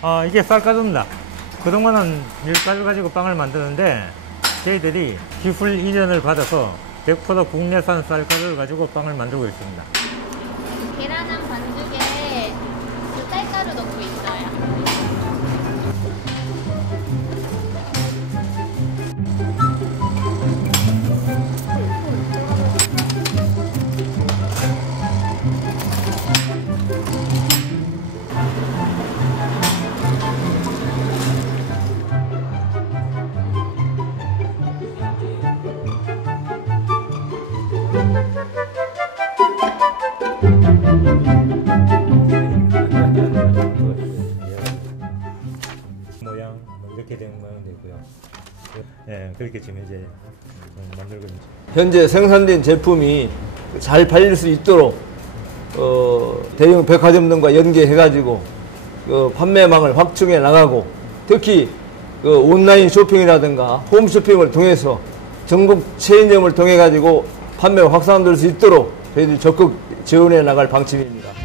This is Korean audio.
어, 이게 쌀가루입니다. 그동안은 밀가루 가지고 빵을 만드는데 저희들이 기술 이전을 받아서 100% 국내산 쌀가루를 가지고 빵을 만들고 있습니다. 계란한 반죽에 그 쌀가루 넣고 있어요. 모양 뭐 이렇게 된 모양도 있고요. 예, 그렇게 지금 이제 만들고 있습니다. 현재 생산된 제품이 잘 팔릴 수 있도록 어, 대형 백화점 등과 연계해가지고 그 판매망을 확충해 나가고 특히 그 온라인 쇼핑이라든가 홈쇼핑을 통해서 전국 체인점을 통해 가지고 판매가 확산될 수 있도록 저희들이 적극 지원해 나갈 방침입니다.